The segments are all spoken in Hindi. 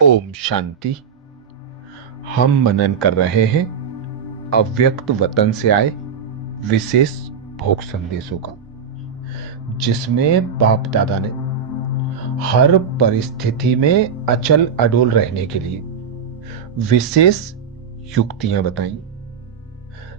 ओम शांति। हम मनन कर रहे हैं अव्यक्त वतन से आए विशेष भोग संदेशों का, जिसमें बाप दादा ने हर परिस्थिति में अचल अडोल रहने के लिए विशेष युक्तियां बताई।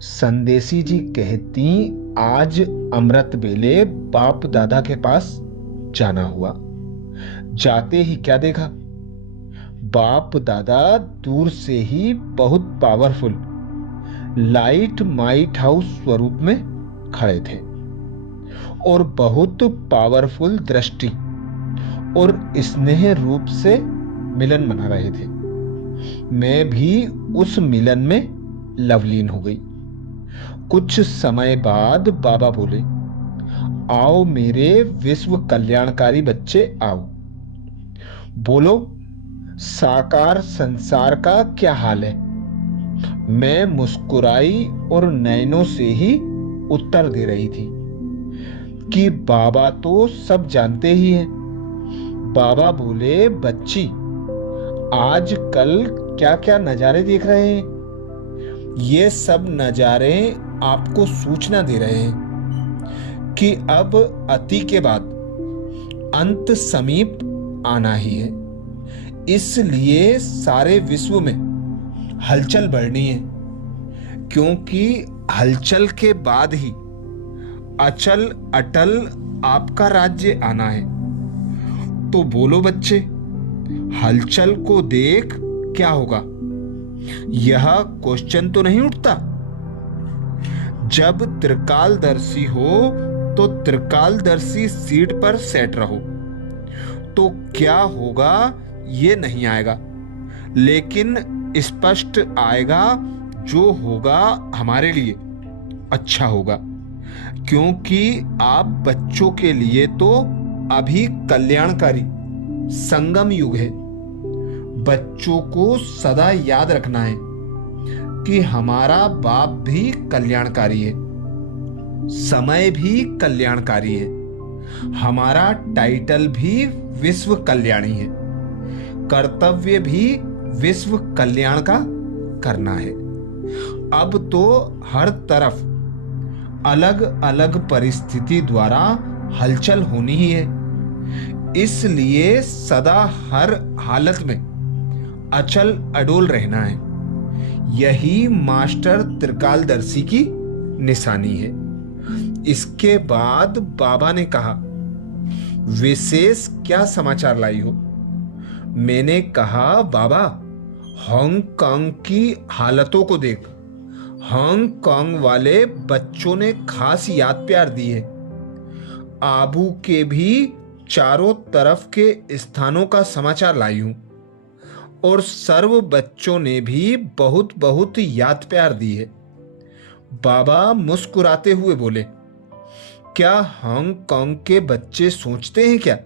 संदेशी जी कहती, आज अमृत बेले बाप दादा के पास जाना हुआ। जाते ही क्या देखा, बाप दादा दूर से ही बहुत पावरफुल लाइट माइट हाउस स्वरूप में खड़े थे और बहुत पावरफुल दृष्टि और स्नेह रूप से मिलन मना रहे थे। मैं भी उस मिलन में लवलीन हो गई। कुछ समय बाद बाबा बोले, आओ मेरे विश्व कल्याणकारी बच्चे, आओ, बोलो साकार संसार का क्या हाल है। मैं मुस्कुराई और नैनों से ही उत्तर दे रही थी कि बाबा तो सब जानते ही हैं। बाबा बोले, बच्ची, आज कल क्या क्या नजारे देख रहे हैं। ये सब नजारे आपको सूचना दे रहे हैं कि अब अति के बाद अंत समीप आना ही है। इसलिए सारे विश्व में हलचल बढ़नी है, क्योंकि हलचल के बाद ही अचल अटल आपका राज्य आना है। तो बोलो बच्चे, हलचल को देख क्या होगा? यह क्वेश्चन तो नहीं उठता। जब त्रिकालदर्शी हो तो त्रिकालदर्शी सीट पर सेट रहो। तो क्या होगा ये नहीं आएगा, लेकिन स्पष्ट आएगा जो होगा हमारे लिए अच्छा होगा, क्योंकि आप बच्चों के लिए तो अभी कल्याणकारी संगम युग है। बच्चों को सदा याद रखना है कि हमारा बाप भी कल्याणकारी है, समय भी कल्याणकारी है, हमारा टाइटल भी विश्व कल्याणी है, कर्तव्य भी विश्व कल्याण का करना है। अब तो हर तरफ अलग अलग परिस्थिति द्वारा हलचल होनी ही है। इसलिए सदा हर हालत में अचल अडोल रहना है। यही मास्टर त्रिकालदर्शी की निशानी है। इसके बाद बाबा ने कहा, विशेष क्या समाचार लाई हो? मैंने कहा, बाबा, हांगकांग की हालतों को देख। हांगकांग वाले बच्चों ने खास याद प्यार दी है। आबू के भी चारों तरफ के स्थानों का समाचार लाई हूं और सर्व बच्चों ने भी बहुत बहुत याद प्यार दी है। बाबा मुस्कुराते हुए बोले, क्या हांगकांग के बच्चे सोचते हैं क्या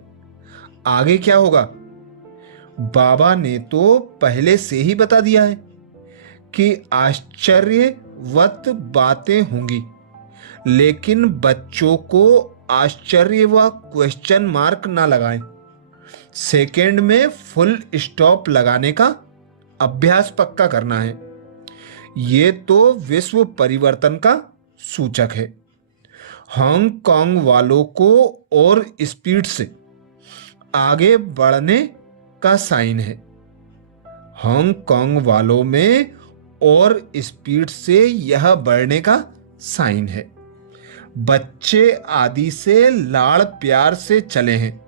आगे क्या होगा? बाबा ने तो पहले से ही बता दिया है कि आश्चर्यवत बातें होंगी, लेकिन बच्चों को आश्चर्य व क्वेश्चन मार्क ना लगाएं। सेकंड में फुल स्टॉप लगाने का अभ्यास पक्का करना है। ये तो विश्व परिवर्तन का सूचक है। हांगकांग वालों को और स्पीड से आगे बढ़ने का साइन है। हांगकांग वालों में और स्पीड से यह बढ़ने का साइन है। बच्चे आदि से लाड़ प्यार से चले हैं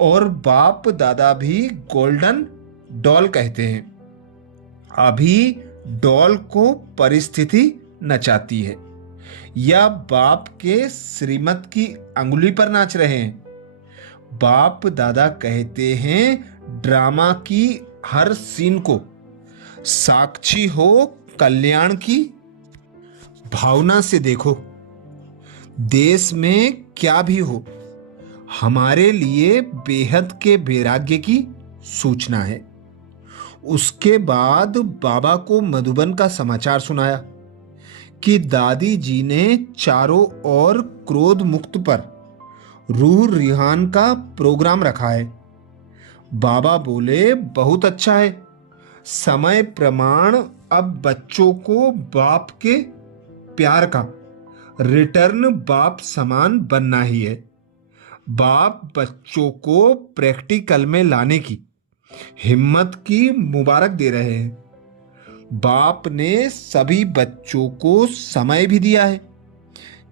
और बाप दादा भी गोल्डन डॉल कहते हैं। अभी डॉल को परिस्थिति नचाती है या बाप के श्रीमत की अंगुली पर नाच रहे हैं। बाप दादा कहते हैं, ड्रामा की हर सीन को साक्षी हो कल्याण की भावना से देखो। देश में क्या भी हो, हमारे लिए बेहद के वैराग्य की सूचना है। उसके बाद बाबा को मधुबन का समाचार सुनाया कि दादी जी ने चारों ओर क्रोध मुक्त पर रूह रिहान का प्रोग्राम रखा है। बाबा बोले, बहुत अच्छा है। समय प्रमाण अब बच्चों को बाप के प्यार का रिटर्न बाप समान बनना ही है। बाप बच्चों को प्रैक्टिकल में लाने की हिम्मत की मुबारक दे रहे हैं। बाप ने सभी बच्चों को समय भी दिया है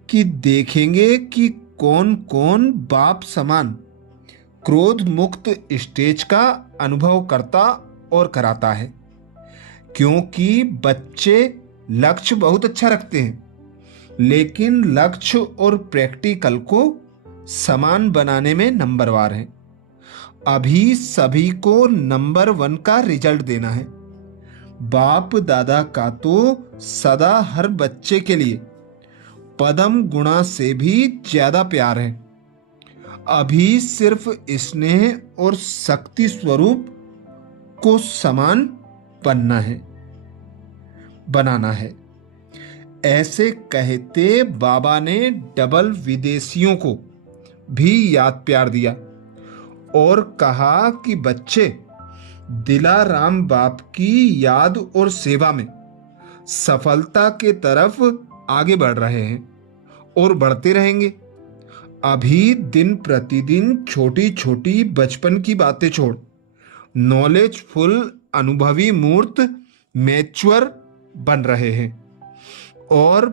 कि देखेंगे कि कौन कौन बाप समान क्रोध मुक्त स्टेज का अनुभव करता और कराता है। क्योंकि बच्चे लक्ष्य बहुत अच्छा रखते हैं, लेकिन लक्ष्य और प्रैक्टिकल को समान बनाने में नंबरवार हैं। अभी सभी को नंबर 1 का रिजल्ट देना है। बाप दादा का तो सदा हर बच्चे के लिए पदम गुणा से भी ज्यादा प्यार है। अभी सिर्फ स्नेह और शक्ति स्वरूप को समान बनाना है। ऐसे कहते बाबा ने डबल विदेशियों को भी याद प्यार दिया और कहा कि बच्चे दिलाराम बाप की याद और सेवा में सफलता के तरफ आगे बढ़ रहे हैं और बढ़ते रहेंगे। अभी दिन प्रतिदिन छोटी छोटी बचपन की बातें छोड़ नॉलेजफुल अनुभवी मूर्त मैच्योर बन रहे हैं और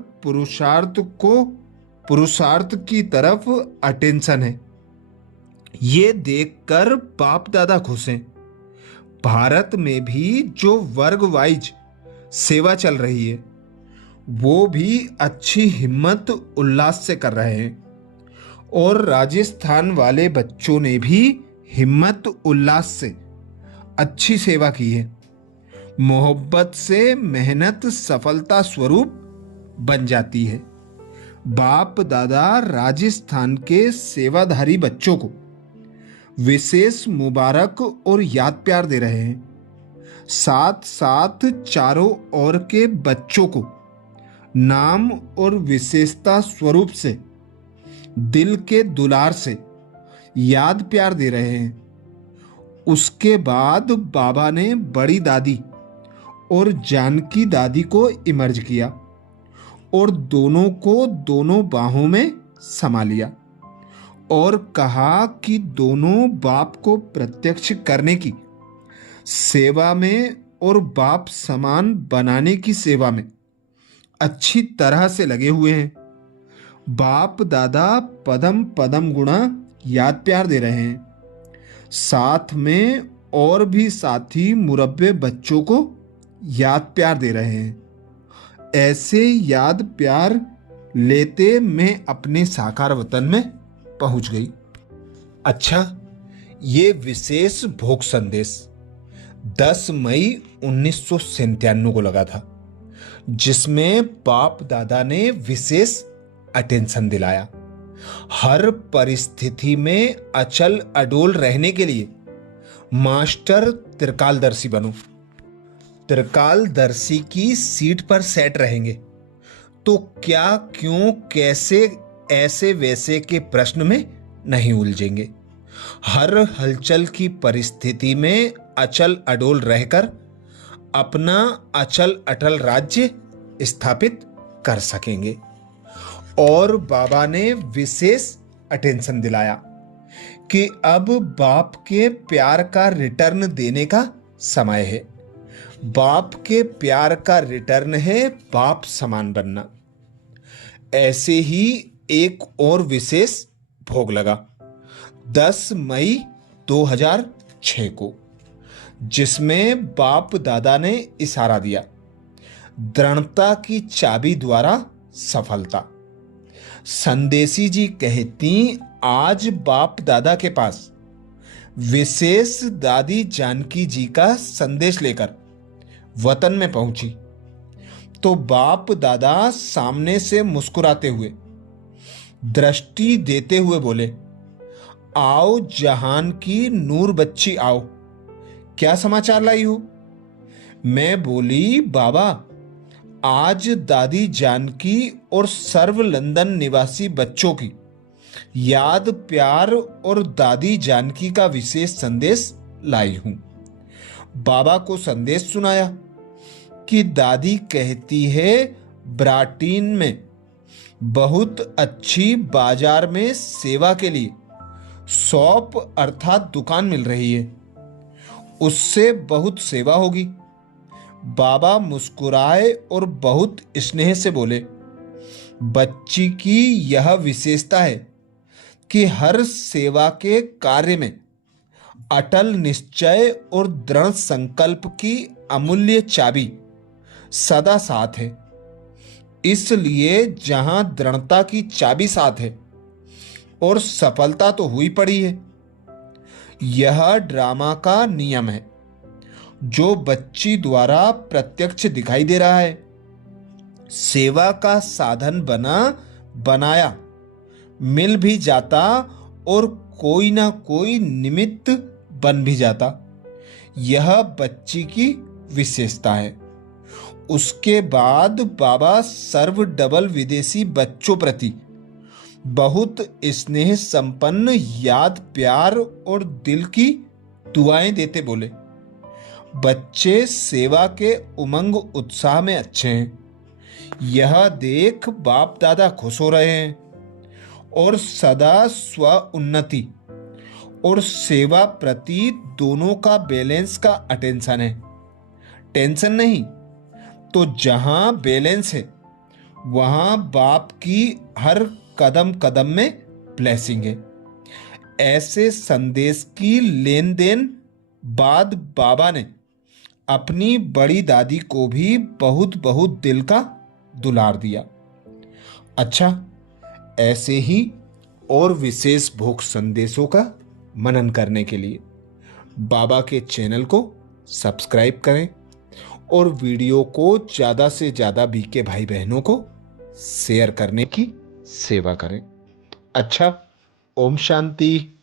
पुरुषार्थ की तरफ अटेंशन है। ये देखकर बाप दादा खुश हैं। भारत में भी जो वर्ग वाइज सेवा चल रही है वो भी अच्छी हिम्मत उल्लास से कर रहे हैं और राजस्थान वाले बच्चों ने भी हिम्मत उल्लास से अच्छी सेवा की है। मोहब्बत से मेहनत सफलता स्वरूप बन जाती है। बाप दादा राजस्थान के सेवाधारी बच्चों को विशेष मुबारक और याद प्यार दे रहे हैं। साथ साथ चारों ओर के बच्चों को नाम और विशेषता स्वरूप से दिल के दुलार से याद प्यार दे रहे हैं। उसके बाद बाबा ने बड़ी दादी और जानकी दादी को इमर्ज किया और दोनों को दोनों बाहों में समा लिया और कहा कि दोनों बाप को प्रत्यक्ष करने की सेवा में और बाप समान बनाने की सेवा में अच्छी तरह से लगे हुए हैं। बाप दादा पदम पदम गुणा याद प्यार दे रहे हैं। साथ में और भी साथी मुरब्बे बच्चों को याद प्यार दे रहे हैं। ऐसे याद प्यार लेते मैं अपने साकार वतन में पहुंच गई। अच्छा, ये विशेष भोग संदेश 10 मई 1997 को लगा था, जिसमें बाप दादा ने विशेष अटेंशन दिलाया। हर परिस्थिति में अचल अडोल रहने के लिए मास्टर त्रिकालदर्शी बनो। त्रिकालदर्शी की सीट पर सेट रहेंगे तो क्या क्यों कैसे ऐसे वैसे के प्रश्न में नहीं उलझेंगे। हर हलचल की परिस्थिति में अचल अडोल रहकर अपना अचल अटल राज्य स्थापित कर सकेंगे। और बाबा ने विशेष अटेंशन दिलाया कि अब बाप के प्यार का रिटर्न देने का समय है। बाप के प्यार का रिटर्न है बाप समान बनना। ऐसे ही एक और विशेष भोग लगा 10 मई 2006 को, जिसमें बाप दादा ने इशारा दिया, दृढ़ता की चाबी द्वारा सफलता। संदेशी जी कहती, आज बाप दादा के पास विशेष दादी जानकी जी का संदेश लेकर वतन में पहुंची तो बाप दादा सामने से मुस्कुराते हुए दृष्टि देते हुए बोले, आओ जहान की नूर बच्ची आओ, क्या समाचार लाई हो। मैं बोली, बाबा आज दादी जानकी और सर्व लंदन निवासी बच्चों की याद प्यार और दादी जानकी का विशेष संदेश लाई हूं। बाबा को संदेश सुनाया कि दादी कहती है ब्राटीन में बहुत अच्छी बाजार में सेवा के लिए शॉप अर्थात दुकान मिल रही है, उससे बहुत सेवा होगी। बाबा मुस्कुराए और बहुत स्नेह से बोले, बच्ची की यह विशेषता है कि हर सेवा के कार्य में अटल निश्चय और दृढ़ संकल्प की अमूल्य चाबी सदा साथ है। इसलिए जहां दृढ़ता की चाबी साथ है और सफलता तो हुई पड़ी है। यह ड्रामा का नियम है जो बच्ची द्वारा प्रत्यक्ष दिखाई दे रहा है। सेवा का साधन बनाया मिल भी जाता और कोई ना कोई निमित्त बन भी जाता। यह बच्ची की विशेषता है। उसके बाद बाबा सर्व डबल विदेशी बच्चों प्रति बहुत स्नेह संपन्न याद प्यार और दिल की दुआएं देते बोले, बच्चे सेवा के उमंग उत्साह में अच्छे हैं। यह देख बाप दादा खुश हो रहे हैं और सदा स्व उन्नति और सेवा प्रति दोनों का बैलेंस का अटेंशन है, टेंशन नहीं। तो जहां बैलेंस है वहां बाप की हर कदम कदम में ब्लेसिंग है। ऐसे संदेश की लेन देन बाद बाबा ने अपनी बड़ी दादी को भी बहुत बहुत दिल का दुलार दिया। अच्छा, ऐसे ही और विशेष भोग संदेशों का मनन करने के लिए बाबा के चैनल को सब्सक्राइब करें और वीडियो को ज़्यादा से ज़्यादा बीके भाई बहनों को शेयर करने की सेवा करें। अच्छा, ओम शांति।